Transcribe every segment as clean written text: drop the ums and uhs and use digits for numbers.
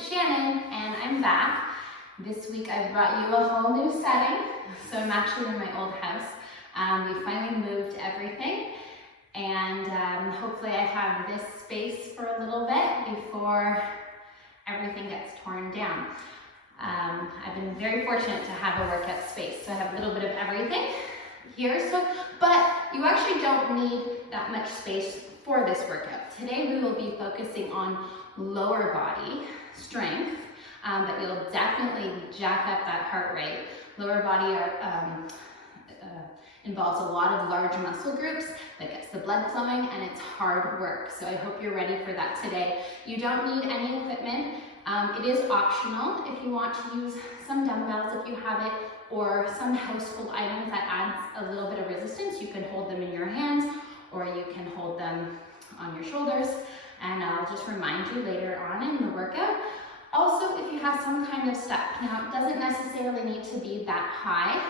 it's Shannon, and I'm back. This week I brought you a whole new setting. So I'm actually in my old house. We finally moved everything, and hopefully I have this space for a little bit before everything gets torn down. I've been very fortunate to have a workout space, so I have a little bit of everything here. But you actually don't need that much space for this workout. Today we will be focusing on lower body strength, but you'll definitely jack up that heart rate. Lower body involves a lot of large muscle groups that gets the blood flowing, and it's hard work. So I hope you're ready for that today. You don't need any equipment. It is optional if you want to use some dumbbells if you have it, or some household items that adds a little bit of resistance. You can hold them in your hands, or you can hold them on your shoulders, and I'll just remind you later on in the workout. Also, if you have some kind of step, now it doesn't necessarily need to be that high.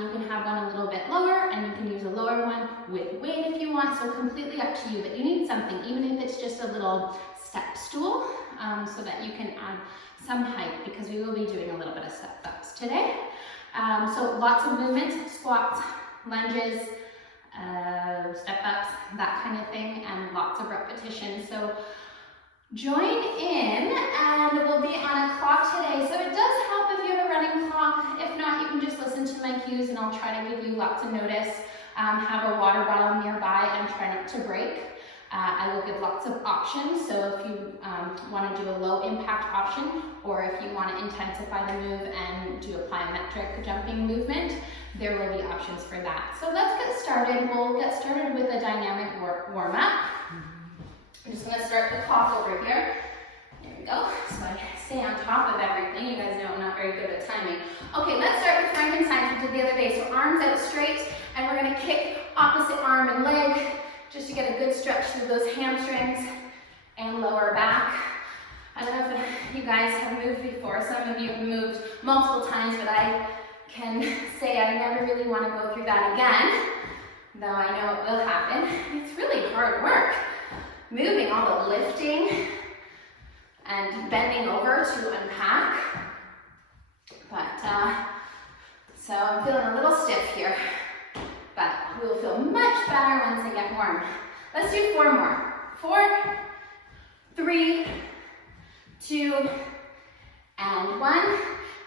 You can have one a little bit lower, and you can use a lower one with weight if you want, so completely up to you, but you need something, even if it's just a little step stool, so that you can add some height, because we will be doing a little bit of step ups today. So lots of movements, squats, lunges, step ups, that kind of thing, and lots of repetitions. So join in, and we'll be on a clock today. So it does help if you have a running clock. If not, you can just listen to my cues, and I'll try to give you lots of notice. Have a water bottle nearby and try not to break. I will give lots of options, so if you want to do a low impact option, or if you want to intensify the move and do a plyometric jumping movement, there will be options for that. So let's get started. We'll get started with a dynamic warm up. I'm just going to start the clock over here. There we go. So I stay on top of everything. You guys know I'm not very good at timing. Okay, let's start with Frankenstein, we did the other day. So arms out straight, and we're going to kick opposite arm and leg, just to get a good stretch through those hamstrings and lower back. I don't know if you guys have moved before. Some of you have moved multiple times, but I can say I never really want to go through that again, though I know it will happen. It's really hard work, moving all the lifting and bending over to unpack. But, so I'm feeling a little stiff here, but we'll feel much better once I get warm. Let's do 4 more. 4, 3, 2, and 1.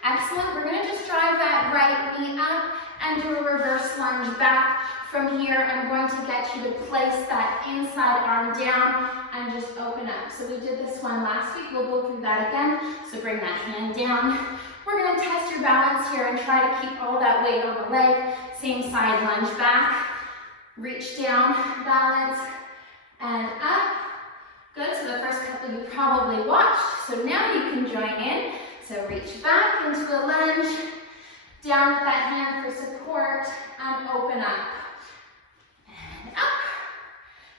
Excellent. We're going to just drive that right knee up and do a reverse lunge back. From here, I'm going to get you to place that inside arm down and just open up. So we did this one last week. We'll go through that again. So bring that hand down. We're going to test your balance here and try to keep all that weight on the leg. Same side, lunge back, reach down, balance, and up. Good, so the first couple you probably watched. So now you can join in. So reach back into a lunge, down with that hand for support, and open up. And up,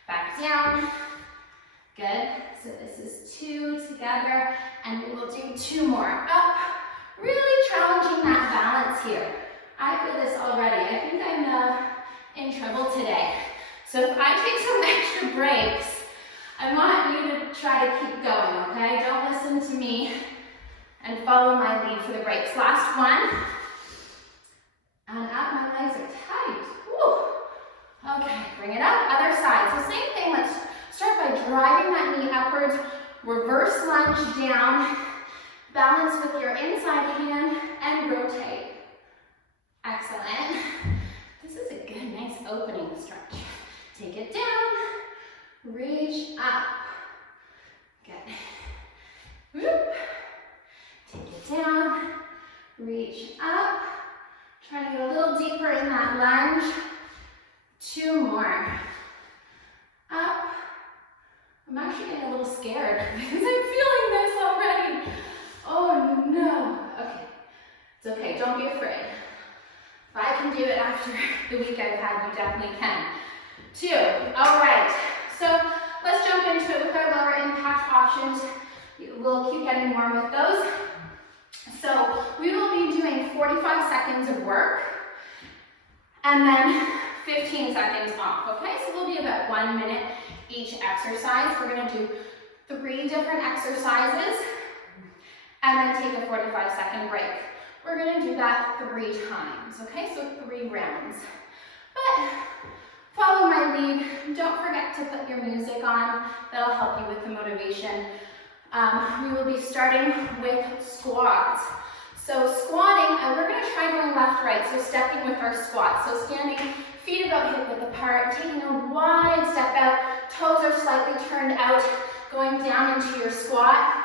back down. Good, so this is 2 together, and we will do 2 more. Up, really challenging that balance here. I feel this already. I think I'm in trouble today. So if I take some extra breaks, I want you to try to keep going, okay? Don't listen to me and follow my lead for the breaks. Last one. And up, my legs are tight. Woo. Okay, bring it up, other side. So same thing, let's start by driving that knee upwards, reverse lunge down, balance with your inside hand, and rotate. Excellent. This is a good, nice opening stretch. Take it down, reach up. Good. Whoop. Take it down, reach up. Try to get a little deeper in that lunge. 2 more. Up. I'm actually getting a little scared because I'm feeling this already. Oh no. Okay. It's okay, don't be afraid. If I can do it after the week I've had, you definitely can. 2. All right. So let's jump into it with our lower impact options. We'll keep getting warm with those. So we will be doing 45 seconds of work and then 15 seconds off, okay? So we'll be about 1 minute each exercise. We're gonna do 3 different exercises and then take a 45-second break. We're gonna do that 3 times, okay? So 3 rounds. But follow my lead. Don't forget to put your music on. That'll help you with the motivation. We will be starting with squats. So squatting, we're gonna try going left, right. So stepping with our squat. So standing, feet about hip width apart, taking a wide step out, toes are slightly turned out, going down into your squat.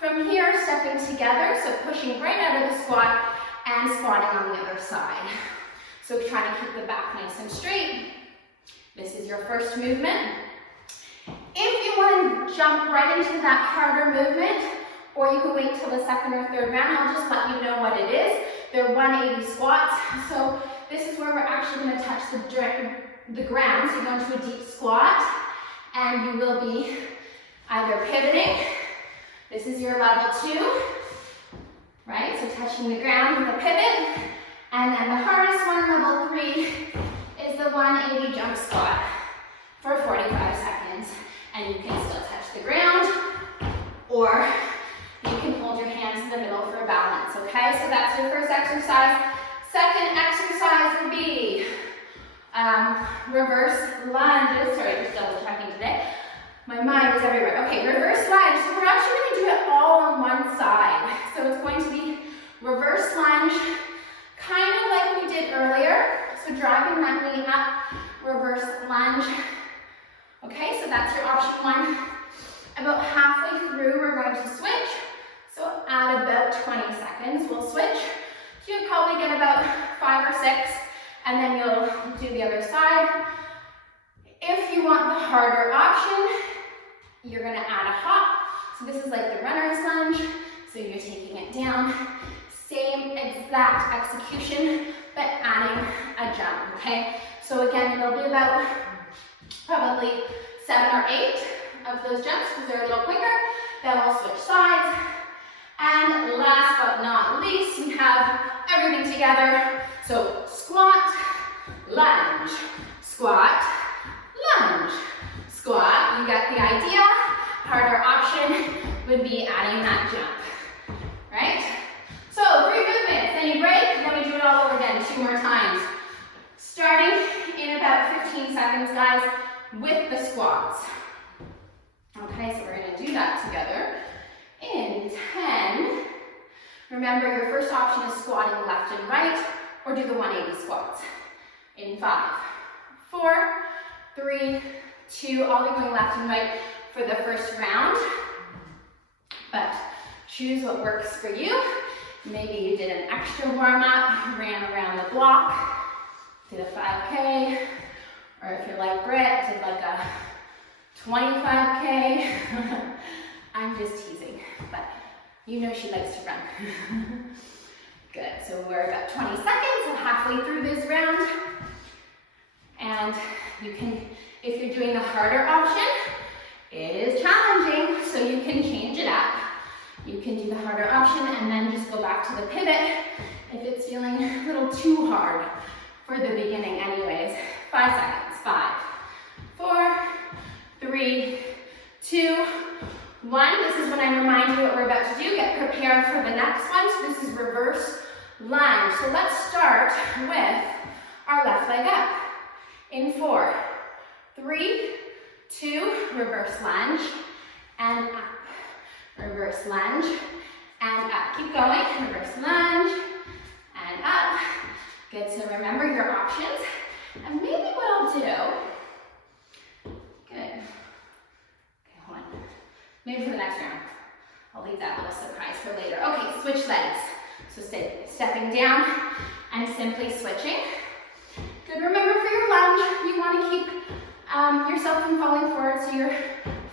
From here, stepping together, so pushing right out of the squat and squatting on the other side. So trying to keep the back nice and straight. This is your first movement. If you want to jump right into that harder movement, or you can wait till the second or third round, I'll just let you know what it is. They're 180 squats. So this is where we're actually going to touch the ground. So you go into a deep squat, and you will be either pivoting. This is your level 2, right? So touching the ground with a pivot. And then the hardest one, level 3, is the 180 jump squat for 45 seconds. And you can still touch the ground, or you can hold your hands in the middle for balance, okay? So that's your first exercise. Second exercise would be reverse lunges. Sorry, just double checking today. My mind is everywhere. Okay, reverse lunge. So we're actually going to do it all on one side. So it's going to be reverse lunge, kind of like we did earlier. So driving that knee up, reverse lunge. Okay, so that's your option 1. About halfway through, we're going to switch. So at about 20 seconds, we'll switch. So you'll probably get about 5 or 6, and then you'll do the other side. If you want the harder option, you're gonna add a hop. So this is like the runner's lunge. So you're taking it down. Same exact execution, but adding a jump, okay? So again, it'll be about probably 7 or 8 of those jumps because they're a little quicker. Then we'll switch sides. And last but not least, we have everything together. So squat, lunge, squat, lunge, squat. You get the idea. Harder option would be adding that jump, right? So 3 movements, then you break, then we do it all over again 2 more times. Starting in about 15 seconds, guys, with the squats. Okay, so we're gonna do that together in 10. Remember, your first option is squatting left and right, or do the 180 squats. In 5, 4, 3, 2, I'll be going left and right for the first round, but choose what works for you. Maybe you did an extra warm-up, ran around the block, did a 5K, or if you're like Britt, did like a 25K. I'm just teasing, but you know she likes to run. Good, so we're about 20 seconds, so halfway through this round. And you can, if you're doing the harder option, it is challenging, so you can change it up. You can do the harder option and then just go back to the pivot if it's feeling a little too hard for the beginning anyways. 5 seconds, 5, 4, 3, 2, 1. This is when I remind you what we're about to do. Get prepared for the next one. So this is reverse lunge. So let's start with our left leg up. In 4, 3, 2, reverse lunge, and up. Reverse lunge, and up. Keep going. Reverse lunge, and up. Good, so remember your options. And maybe what I'll do, good. Okay, hold on. Maybe for the next round. I'll leave that little surprise for later. Okay, switch legs. So stepping down and simply switching. Good, remember for your lunge, you want to keep yourself from falling forward so your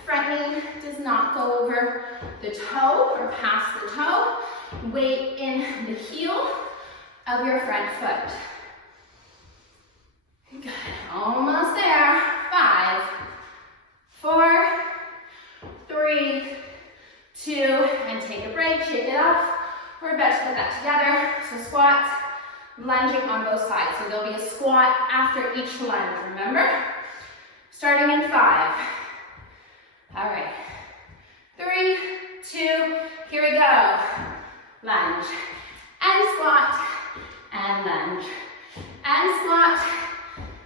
front knee does not go over the toe or past the toe. Weight in the heel of your front foot. Good, almost there. 5, 4, 3, 2, and take a break, shake it off. We're about to put that together. So squats, lunging on both sides. So there'll be a squat after each lunge, remember? Starting in 5. All right. 3, 2, here we go. lunge, and squat, and lunge, and squat.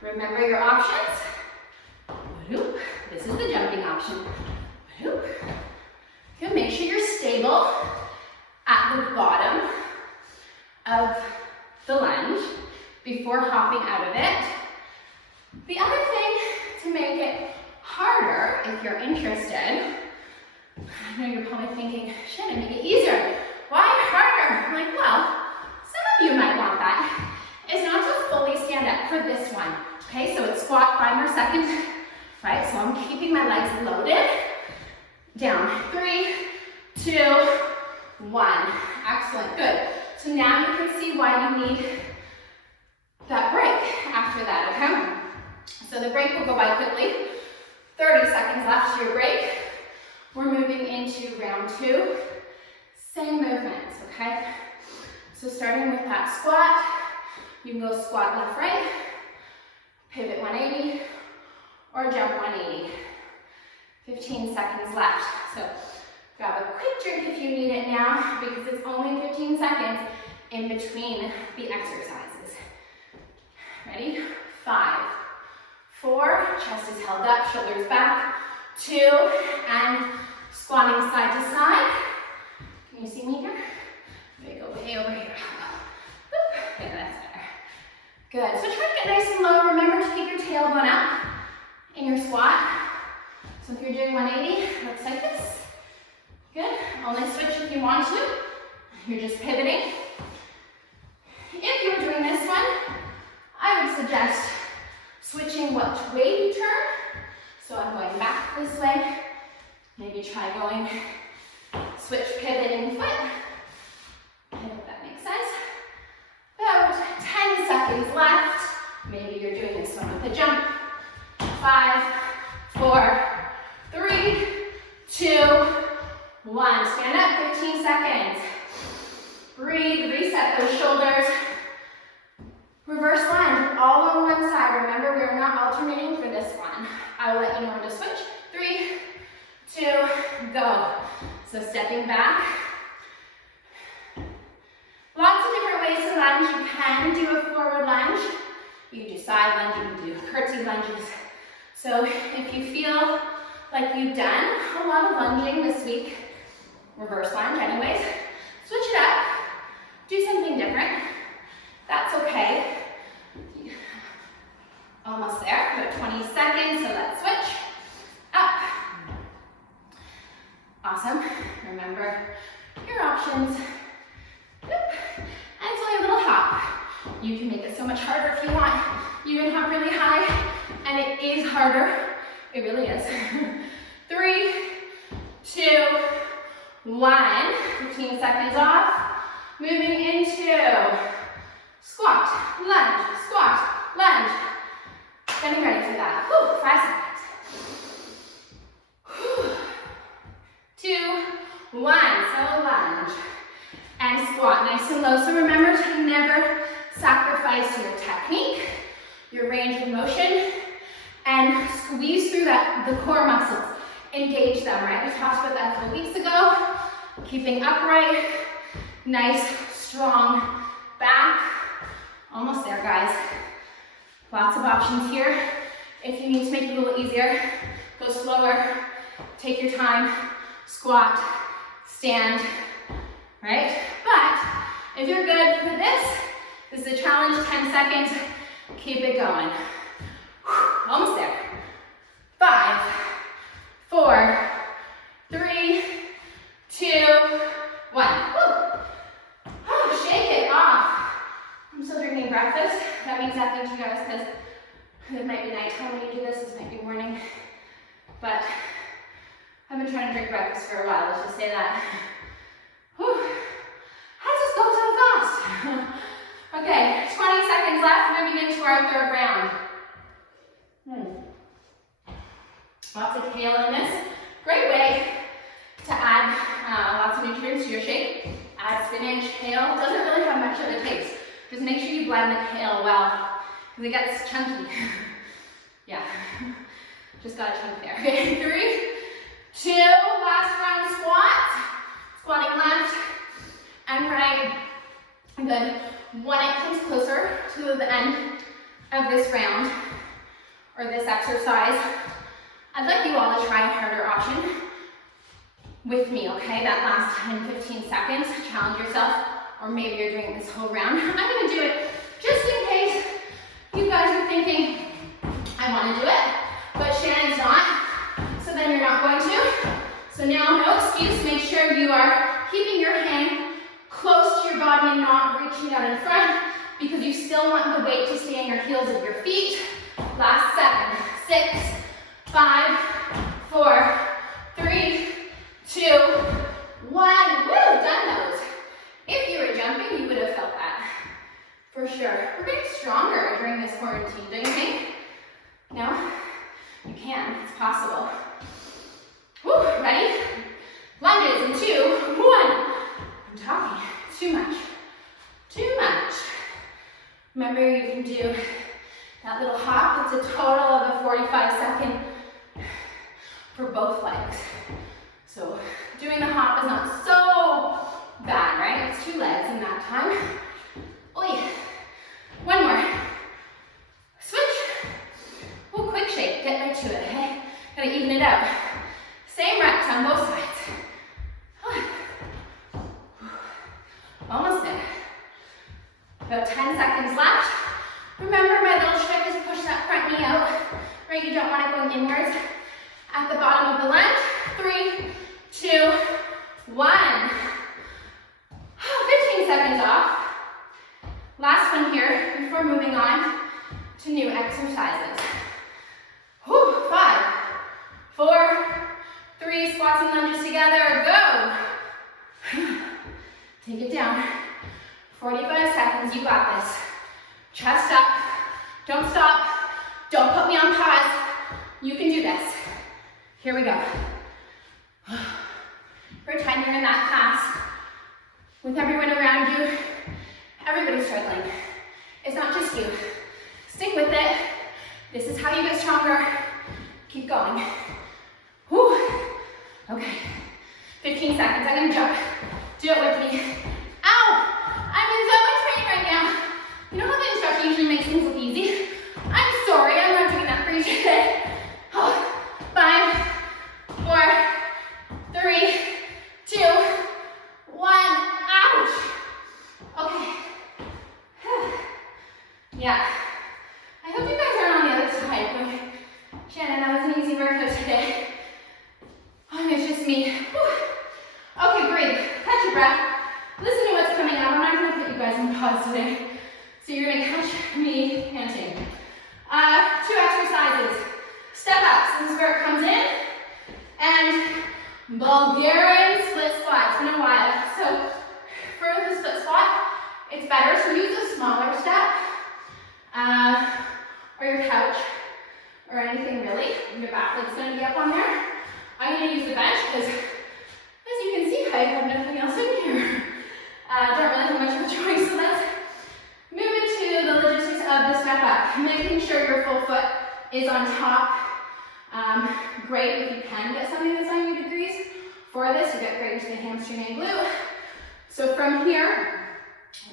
Remember your options. This is the jumping option. Okay, make sure you're stable at the bottom of the lunge before hopping out of it. The other thing to make it harder, if you're interested, I know you're probably thinking, Shannon, make it easier. Why harder? I'm like, well, some of you might want that. Is not to fully stand up for this one. Okay, so it's squat, 5 more seconds, right? So I'm keeping my legs loaded. Down, 3, 2, 1. Excellent, good. So now you can see why you need that break after that, okay? So the break will go by quickly. 30 seconds left to your break. We're moving into round 2. Same movements, okay? So starting with that squat, you can go squat left, right, pivot 180, or jump 180. 15 seconds left. So grab a quick drink if you need it now, because it's only 15 seconds in between the exercises. Ready? 5, 4, chest is held up, shoulders back, 2, and squatting side to side. Can you see me here? Let me go way over here. Okay, that's better. Good. So try to get nice and low. Remember to keep your tailbone up in your squat. So if you're doing 180, looks like this. Good. Only switch if you want to. You're just pivoting. If you're doing this one, I would suggest switching which way you turn. So I'm going back this way. Maybe try going switch pivoting foot. I hope that makes sense. About 10 seconds left. Maybe you're doing this one with a jump. 5, 4, 3, 2, 1. Stand up, 15 seconds. Breathe, reset those shoulders. Reverse lunge, all on one side. Remember, we are not alternating for this one. I will let you know when to switch. 3, 2, go. So stepping back. Lots of different ways to lunge. You can do a forward lunge. You can do side lunge, you can do curtsy lunges. So if you feel like you've done a lot of lunging this week, reverse lunge anyways, switch it up. Do something different. That's okay. Almost there, about 20 seconds, so let's switch. Up. Awesome. Remember your options. And it's only a little hop. You can make it so much harder if you want. You can hop really high, and it is harder. It really is. 3, 2, 1. 15 seconds off. Moving into squat, lunge. Getting ready for that. 5 seconds. 2, 1. So lunge and squat, nice and low. So remember to never sacrifice your technique, your range of motion, and squeeze through the core muscles. Engage them, right? We talked about that a couple weeks ago. Keeping upright, nice, strong back. Almost there, guys. Lots of options here. If you need to make it a little easier, go slower, take your time, squat, stand, right? But if you're good for this is a challenge, 10 seconds, keep it going. Almost there. 5, 4, 3, 2, 1. Shake it off. I'm still drinking breakfast. That means nothing to you guys because it might be nighttime when you do this. This might be morning. But I've been trying to drink breakfast for a while. Let's just say that. Whew. How does this go so fast? Okay, 20 seconds left. Moving into our third round. Lots of kale in this. Great way to add lots of nutrients to your shake. Add spinach, kale. Doesn't really have much of a taste. Just make sure you blend the kale well, because it gets chunky. Yeah, just got a chunk there. Okay, 3, 2, last round squat. Squatting left and this round or this exercise, I'd like you all to try a harder option with me, okay? That last 10, 15 seconds, challenge yourself, or maybe you're doing this whole round. I'm gonna do it just in case you guys are thinking, I wanna do it, but Shannon's not, so then you're not going to. So now, no excuse, make sure you are keeping your hand close to your body and not reaching out in front, because you still want the weight to stay on your heels of your feet. Last 7, 6, 5, 4, 3, 2, 1. Woo, done those. If you were jumping, you would have felt that. For sure. We're getting stronger during this quarantine, don't you think? No? You can, it's possible. Woo, ready? Lunges in 2, 1. I'm talking, too much. Too much. Remember, you can do that little hop. It's a total of a 45-second for both legs. So doing the hop is not so bad, right? It's 2 legs in that time. Oi. One more. Switch. Oh, quick shake. Get right to it, okay? Gotta even it out. Same reps on both sides. Almost there. About 10 seconds left. Remember, my little trick is push that front knee out, right? You don't want it going inwards. At the bottom of the lunge. 3, 2, 1. 15 seconds off. Last one here before moving on to new exercises. Whew, 5, 4, 3, squats and lunges together, go. Take it down. 45 seconds, you got this. Chest up, don't stop, don't put me on pause. You can do this. Here we go. Pretend you're in that class with everyone around you. Everybody's struggling. It's not just you. Stick with it. This is how you get stronger. Keep going. Whew. Okay. 15 seconds. I'm gonna jump. Do it with me. Ow! I'm in so much pain right now. You know how the instructor usually makes things look easy? I'm sorry. I'm not doing that for you today. 5, 4, 3, 2, 1. Ouch! Okay. Yeah. I hope you guys are on the other side. Okay. Shannon, that was an easy workout today. Oh, it's just me. Whew. Okay, breathe. Catch your breath. Listen to what's coming up. I'm not going to put you guys on pause today. So you're going to catch me panting. 2 exercises. Step ups. This is where it comes in. And Bulgarian split squat. It's been a while. So for the split squat, it's better to use a smaller step, or your couch, or anything really. Your back leg's going to be up on there. I'm going to use the bench because, as you can see, I have nothing else in here. Don't really have much of a choice, so let's move into the logistics of the step up. Making sure your full foot is on top. Great if you can get something that's 90 degrees. For this, you get great into the hamstring and glute. So from here,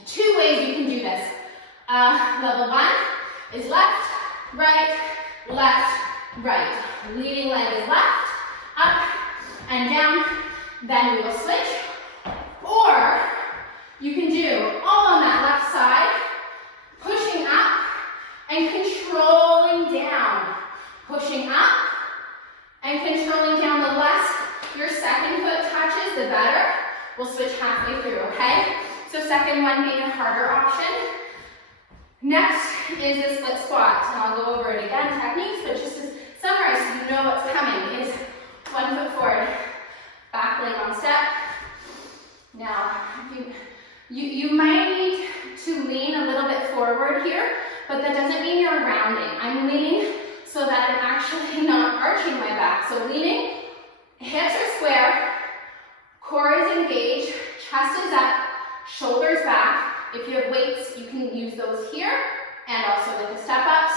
2 ways you can do this. Level 1 is left, right, right. Leading leg is left, up and down. Then we will switch. Or you can do all on that left side, pushing up and controlling down. Pushing up and controlling down. The less your second foot touches, the better. We'll switch halfway through, okay? So second one being a harder option. Next is the split squat. And I'll go over it again, techniques, but just to summarize so you know what's coming is 1 foot forward, back leg on step. Now, you might need to lean a little bit forward here, but that doesn't mean you're rounding. I'm leaning so that I'm actually not arching my back. So leaning, hips are square, core is engaged, chest is up, shoulders back. If you have weights, you can use those here and also with the step ups.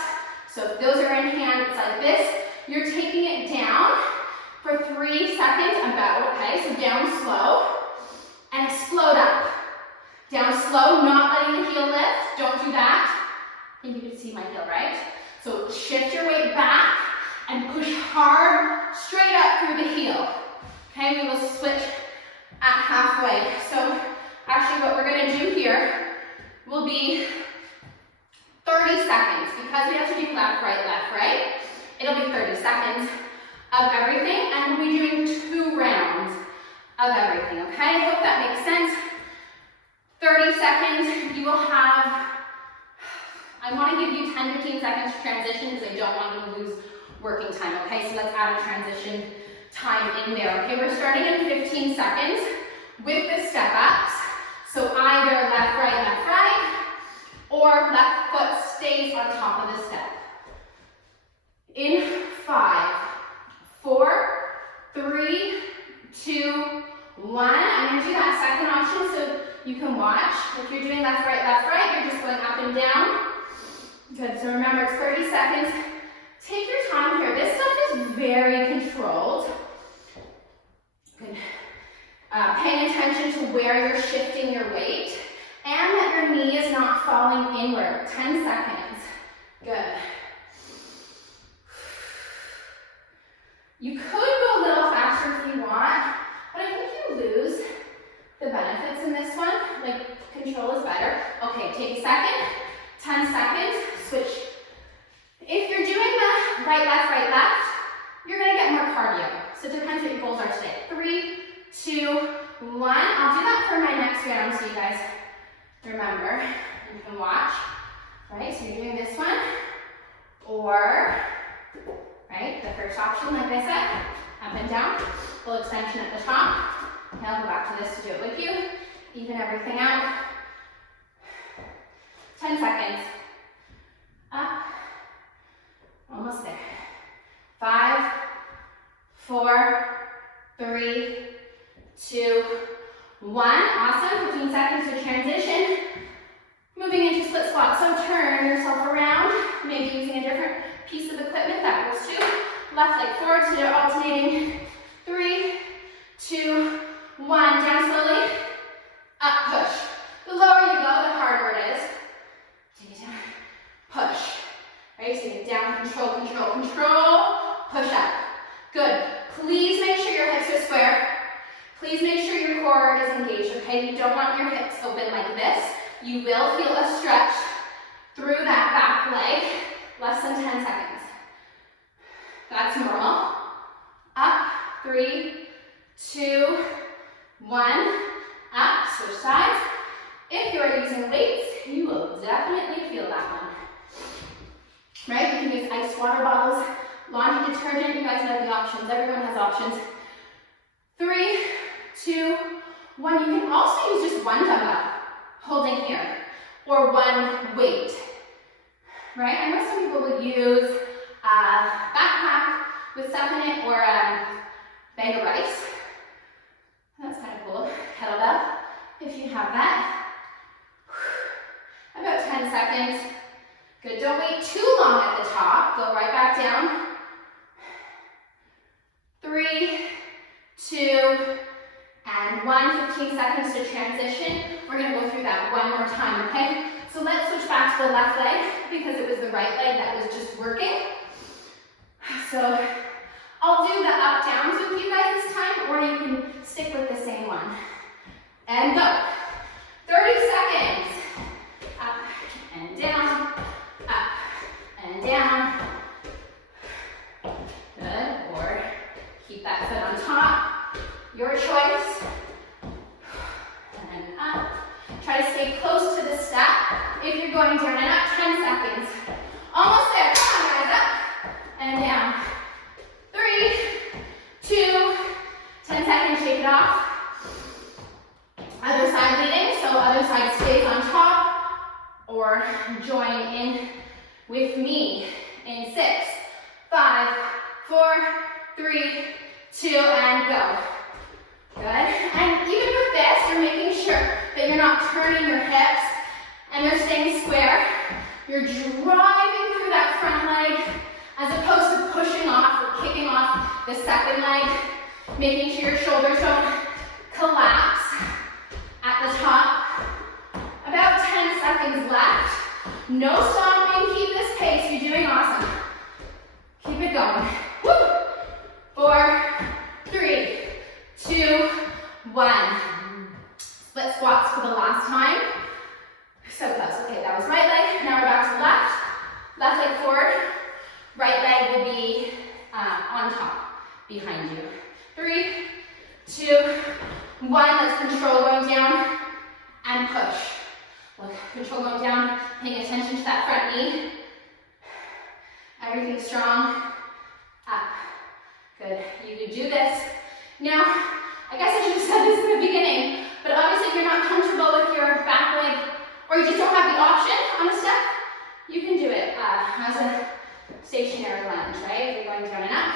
So if those are in hand, it's like this. You're taking it down for 3 seconds about, okay? So down slow and explode up. Down slow, not letting the heel lift. Don't do that. think you can see my heel, right? So shift your weight back and push hard straight up through the heel. Okay, we will switch at halfway. So actually what we're gonna do here will be 30 seconds because we have to do left, right. It'll be 30 seconds of everything, and we'll be doing 2 rounds of everything, okay? I hope that makes sense. 30 seconds, you will have, I want to give you 10-15 seconds to transition because I don't want you to lose working time, okay? So let's add a transition time in there, okay? We're starting in 15 seconds with the step ups. So either left, right, or left foot stays on top of the step. In 5, 4, 3, 2, 1. I'm going to do that second option so you can watch. If you're doing left, right, you're just going up and down. Good, so remember it's 30 seconds. Take your time here. This stuff is very controlled. Good. Paying attention to where you're shifting your weight and that your knee is not falling inward. 10 seconds. Good. You could go a little faster if you want, but I think you lose the benefits in this one. Like, control is better. Okay, take a second. 10 seconds. Switch. If you're doing the right, left, you're going to get more cardio. So it depends what your goals are today. 3, 2, 1. I'll do that for my next round so you guys remember. You can watch. Right, so you're doing this one. Or, right, the first option, like I said, up and down. Full extension at the top. Now I'll go back to this to do it with you. Even everything out. 10 seconds. Up. Almost there. 5, 4, 3, 2, 1. Awesome. 15 seconds to transition. Moving into split squat. So turn yourself around. Maybe using a different piece of equipment. That works too. Left leg forward. So you're alternating. 3, 2, 1. Down slowly. Up. Push. The lower you go, the harder it is. Take it down. Push. Right, so get down, control, push up. Good. Please make sure your hips are square. Please make sure your core is engaged, okay? You don't want your hips open like this. You will feel a stretch through that back leg. Less than 10 seconds. That's normal. Up, 3, 2, 1. Up, switch sides. If you are using weights, you will definitely feel that one. Right, you can use ice water bottles, laundry detergent, you guys know the options, everyone has options. 3, 2, 1, you can also use just one dumbbell, holding here, or one weight, right? I know some people would use a backpack with stuff in it, or a bag of rice. That's kind of cool, kettlebell, if you have that. About 10 seconds. Good, don't wait too long at the top. Go right back down. 3, 2, and 1. 15 seconds to transition. We're going to go through that one more time, okay? So let's switch back to the left leg because it was the right leg that was just working. So I'll do the up downs with you guys this time, or you can stick with the same one. And go. 30 seconds. Up and down. Up and down. Good. Or keep that foot on top. Your choice. And up. Try to stay close to the step. If you're going down and up, 10 seconds. Almost there. Come on, guys. Up and down. 3, 2, 10 seconds. Shake it off. Other side leading, so other side stays on top. Or join in with me in 6, 5, 4, 3, 2, and go. Good. And even with this, you're making sure that you're not turning your hips and they're staying square. You're driving through that front leg as opposed to pushing off or kicking off the second leg, making sure your shoulders don't collapse at the top. About 10 seconds left. No stopping 1. Split squats for the last time. So close. Okay, that was right leg. Now we're back to left. Left leg forward. Right leg will be on top, behind you. 3, 2, 1. Let's control going down and push. Look, control going down, paying attention to that front knee. Everything strong. Up. Good. You can do this. Now, I guess I should have said this in the beginning, but obviously if you're not comfortable with your back leg, or you just don't have the option on a step, you can do it as a stationary lunge, right? If you're going down and up.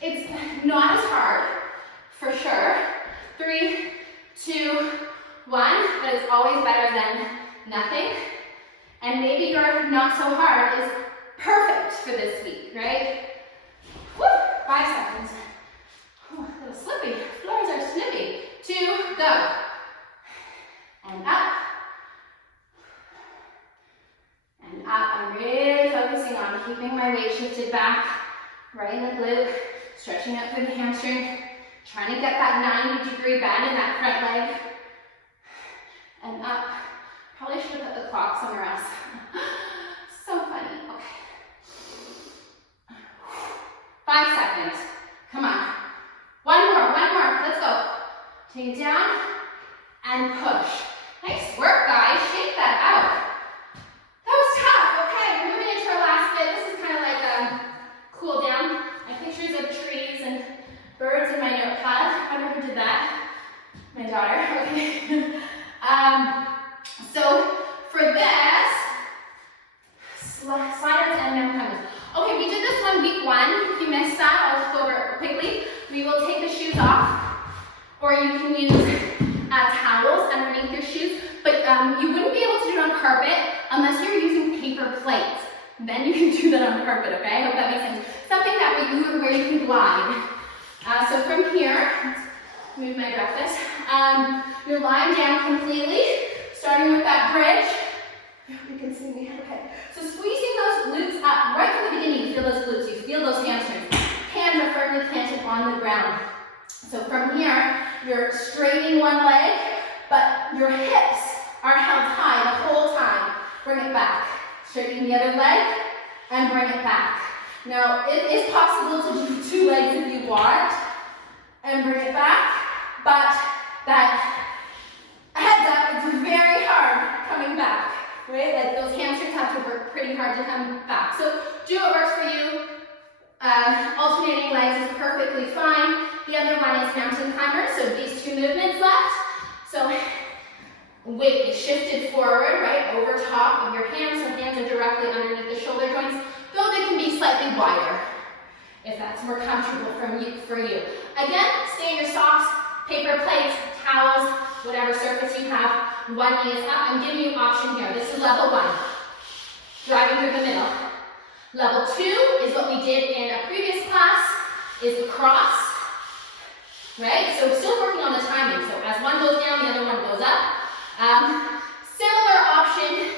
It's not as hard, for sure. 3, 2, 1, but it's always better than nothing. And maybe your not so hard is perfect for this week, right? Woo, 5 seconds. Oh, a little slippy. Floors are snippy. 2, go. And up. And up. I'm really focusing on keeping my weight shifted back, right in the glute, stretching out through the hamstring, trying to get that 90-degree bend in that front leg. And up. Probably should have put the clock somewhere else. So funny. Okay. 5 seconds. Come on. One more. Let's go. Take it down and push. Nice work, guys. Shake that out. That was tough. Okay, we're moving into our last bit. This is kind of like a cool down. I have pictures of trees and birds in my notepad. I don't know who did that. My daughter. Okay. So for this, sliders and then climbers. Okay, we did this one week 1. If you missed that, I'll just go over it quickly. We will take the shoes off, or you can use towels underneath your shoes, but you wouldn't be able to do it on carpet unless you're using paper plates. Then you can do that on carpet, okay? I hope that makes sense. Something where you can glide. So from here, let's move my breakfast. You're lying down completely, starting with that bridge. You can see me, okay. So squeezing those glutes up right from the beginning. You feel those glutes, you feel those hamstrings. Hands are firmly planted on the ground. So from here, you're straightening one leg, but your hips are held high the whole time. Bring it back. Straighten the other leg and bring it back. Now, it is possible to do 2 legs if you want and bring it back, but that heads up, it's very hard coming back, right? Like those hamstrings have to work pretty hard to come back. So do what works for you. Alternating legs is perfectly fine. The other one is mountain climbers, so these 2 movements left. So weight is shifted forward, right, over top of your hands, so hands are directly underneath the shoulder joints, though they can be slightly wider, if that's more comfortable for you. Again, stay in your socks, paper plates, towels, whatever surface you have. One knee is up. I'm giving you an option here. This is level 1, driving through the middle. Level 2 is what we did in a previous class, is the cross, right? So still working on the timing. So as one goes down, the other one goes up. Similar option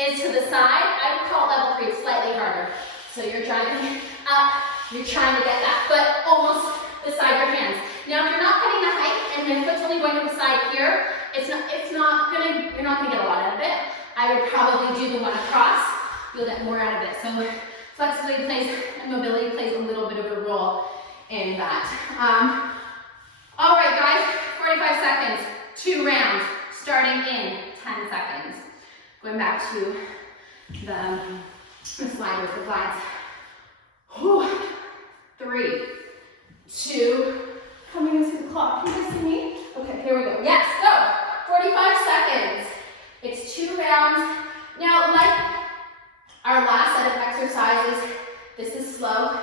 is to the side. I would call it level 3, it's slightly harder. So you're driving up, you're trying to get that foot almost beside your hands. Now if you're not getting the height and your foot's only going to the side here, you're not gonna get a lot out of it. I would probably do the one across. You'll get more out of it. So flexibility plays and mobility plays a little bit of a role in that. All right, guys, 45 seconds, 2 rounds, starting in 10 seconds. Going back to the sliders, the glides. 3, 2, coming into the clock. Can you see me? Okay, here we go. Yes, go. 45 seconds. It's 2 rounds. Now, like our last set of exercises, this is slow,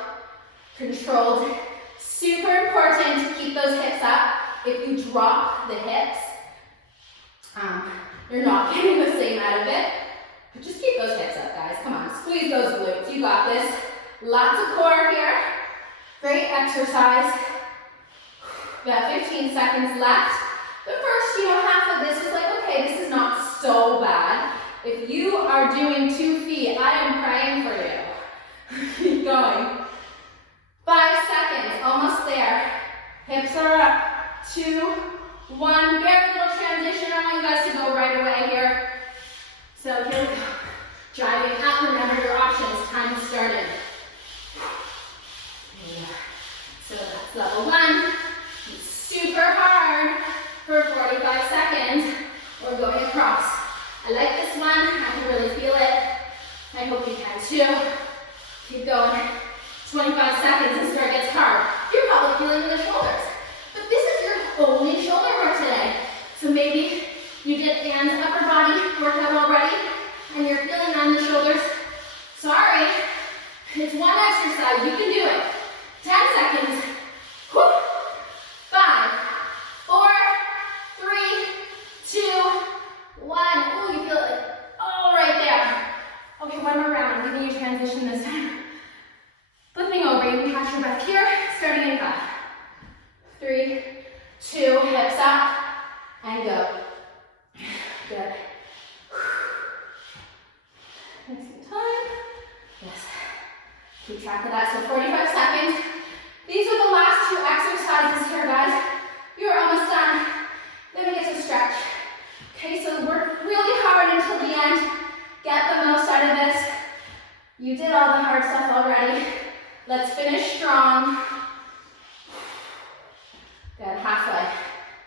controlled. Super important to keep those hips up. If you drop the hips, you're not getting the same out of it. But just keep those hips up, guys. Come on, squeeze those glutes. You got this. Lots of core here. Great exercise. We have 15 seconds left. The first, half of this is like, okay, this is not so bad. If you are doing 2 feet, I am praying for you. Keep going. 5 seconds, almost there. Hips are up. 2, one. Very little transition. I want you guys to go right away here. So here we go. Driving up. Remember your options. Time started. So that's level 1. It's super hard for 45 seconds. We're going across. I like this one. I can really feel it. I hope you can too. Keep going. 25 seconds and start gets hard. You're probably feeling the shoulders. But this is your only shoulder work today. So maybe you did Anne's upper body workout already and you're feeling on the shoulders. Sorry. It's one exercise. You can do it. 10 seconds. Woo. 5, 4, 3, 2, 1. Ooh, you feel it like, oh, right there. Okay, one more round. I'm giving you transition this time. Flipping over, you can catch your breath here, starting in 5, 3, 2, hips up, and go. Good. Nice and time. Yes. Keep track of that. So 45 seconds. These are the last 2 exercises here, guys. You're almost done. Then we get to stretch. Okay, so work really hard until the end. Get the most out of this. You did all the hard stuff already. Let's finish strong. Good, halfway.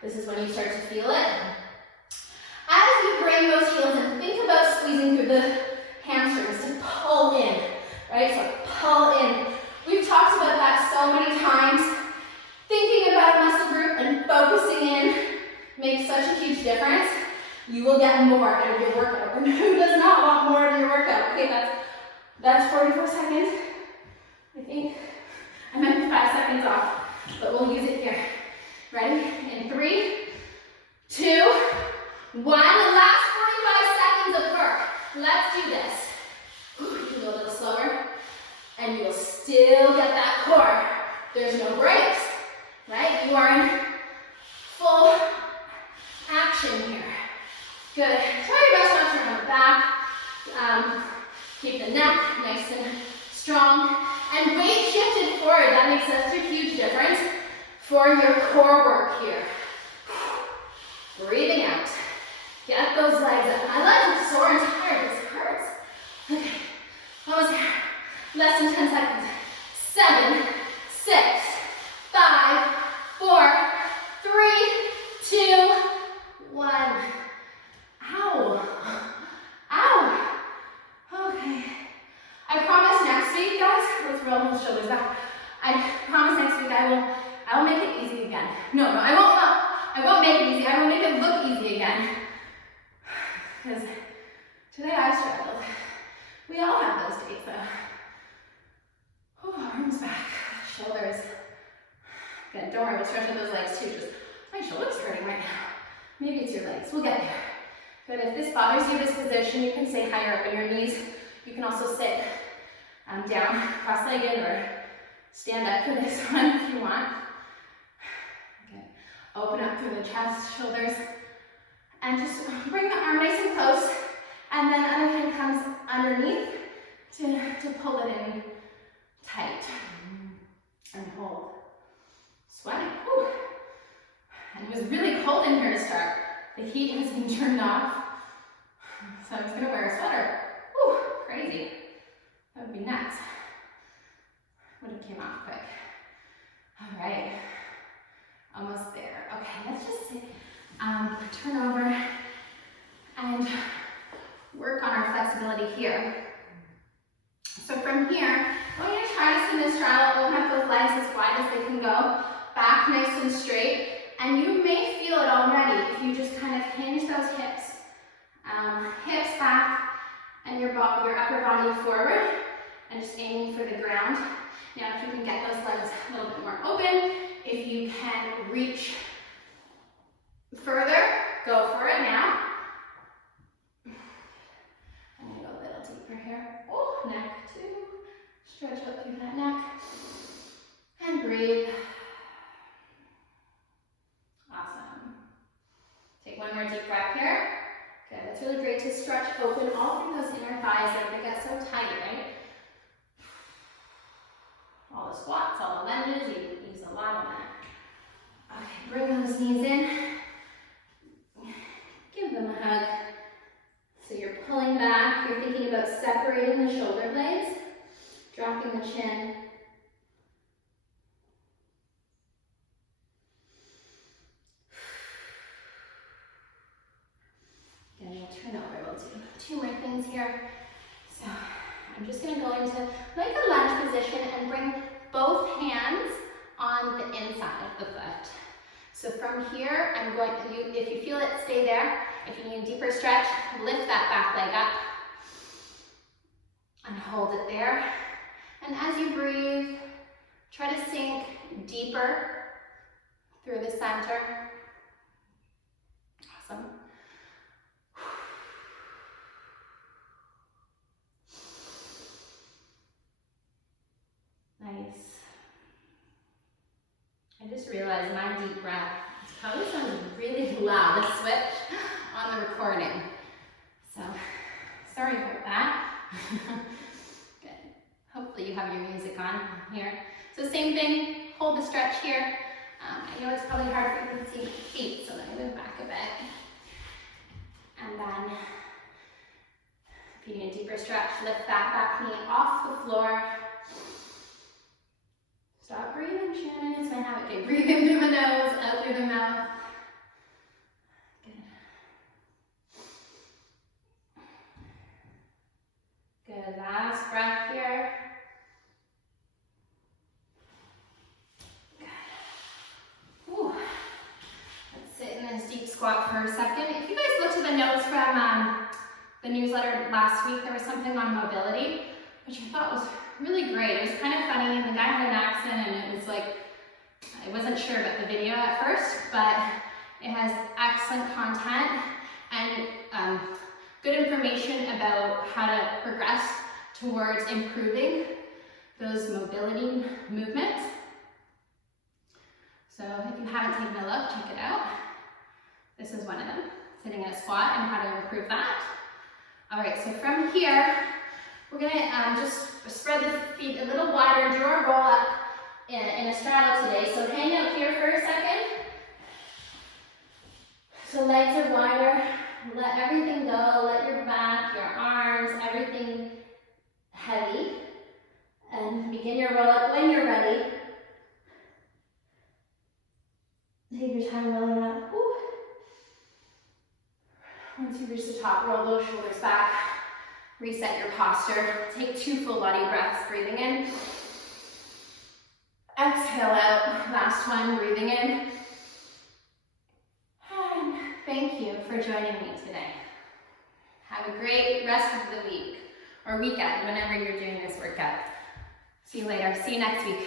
This is when you start to feel it. As you bring those heels in, think about squeezing through the hamstrings to pull in, right? So pull in. We've talked about that so many times. Thinking about a muscle group and focusing in makes such a huge difference. You will get more out of your workout. And who does not want more out of your workout? Okay, that's 44 seconds. I think I might be 5 seconds off, but we'll use it here. Ready? In 3, 2, 1. Last 45 seconds of work. Let's do this. You can go a little slower, and you'll still get that core. There's no breaks, right? You are in full action here. Good. Try your best not to turn the back. Keep the neck nice and strong. And weight shifted forward. That makes such a huge difference for your core work here. Breathing out. Get those legs up. I love it sore and tired. This hurts. Okay. Almost there. Less than 10 seconds. 7, 6, 5, 4, 3, 2, 1. Ow. Ow. Okay. I promise next week, guys, let's roll those shoulders back. I promise next week I will make it easy again. No, I won't make it easy. I will make it look easy again. Because today I struggled. We all have those days though. Oh, arms back, shoulders. Good, don't worry, we'll stretch those legs too. Just, my shoulder's hurting right now. Maybe it's your legs, we'll get there. But if this bothers you, this position, you can stay higher up in your knees. You can also sit down, cross-legged, or stand up for this one if you want. Okay. Open up through the chest, shoulders, and just bring the arm nice and close, and then other hand comes underneath to pull it in tight and hold. Sweating. Whew. And it was really cold in here to start. The heat has been turned off, so I'm just gonna wear a sweater. Whew, crazy. That would be nuts. Would have came off quick. All right, almost there. Okay, let's just sit, turn over and work on our flexibility here. So from here, I want you to try to sit in this straddle, open up those legs as wide as they can go, back nice and straight, and you may feel it already if you just kind of hinge those hips. Hips back and your upper body forward, and just aiming for the ground. Now if you can get those legs a little bit more open, if you can reach further, go for it now. I'm gonna go a little deeper here. Oh, neck too. Stretch up through that neck. And breathe. Awesome. Take one more deep breath here. Good, that's really great to stretch open all through those inner thighs that they get so tight, right? All the squats, all the lunges, you use a lot of that. Okay, bring those knees in. the shoulder blades, dropping the chin. Then we'll turn over. We'll do 2 more things here. So I'm just going to go into like a lunge position and bring both hands on the inside of the foot. So from here, I'm going to, if you feel it, stay there. If you need a deeper stretch, lift that back leg up and hold it there. And as you breathe, try to sink deeper through the center. Awesome. Nice. I just realized my deep breath probably sounds really loud, a switch on the recording. So, sorry about that. Good. Hopefully you have your music on here. So same thing, hold the stretch here. I know it's probably hard for you to see my feet, so let me move back a bit. And then, if you need a deeper stretch, lift that back knee off the floor. Stop breathing, Shannon. It's my habit. Okay, breathe in through the nose, out through the mouth. Good. Good. Last breath here. Good. Whew. Let's sit in this deep squat for a second. If you guys looked at the notes from the newsletter last week, there was something on mobility, which I thought was really great. It was kind of funny, and the guy had an accent, and it was like, I wasn't sure about the video at first, but it has excellent content and good information about how to progress towards improving those mobility movements. So if you haven't taken a look, check it out. This is one of them, sitting in a squat and how to improve that. All right, so from here, we're gonna just spread the feet a little wider, do a roll up in a straddle today. So hang out here for a second. So legs are wider, let everything go, let your back, your arms, everything heavy. And begin your roll up when you're ready. Take your time rolling up. Woo. Once you reach the top, roll those shoulders back. Reset your posture. Take 2 full body breaths, breathing in. Exhale out. Last one, breathing in. And thank you for joining me today. Have a great rest of the week or weekend, whenever you're doing this workout. See you later. See you next week.